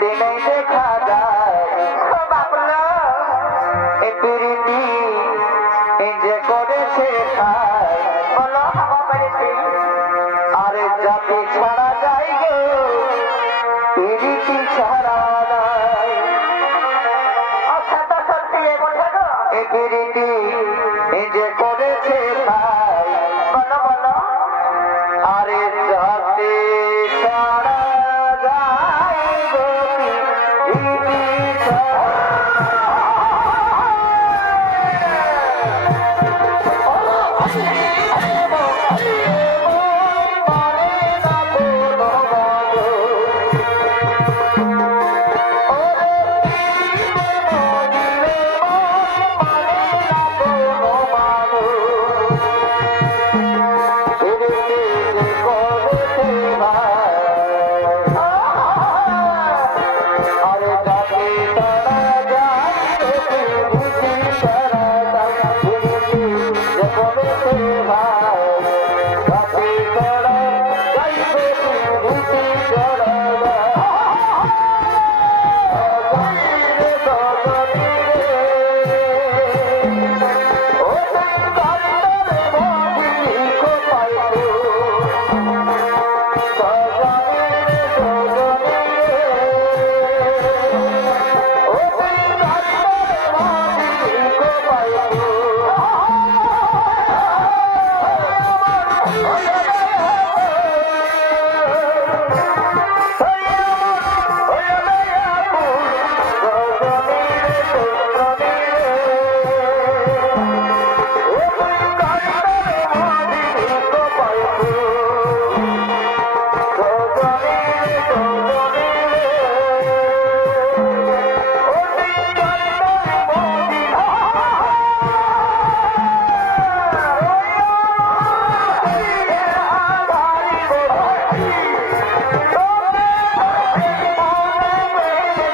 দিনে দেখা যায় এই পিরিতি এই যে করেছে আরে জাতি ছাড়া যায় গো পিরিতি ছাড়া নাই। এ পিরিতি এই যে করেছে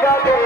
যাবে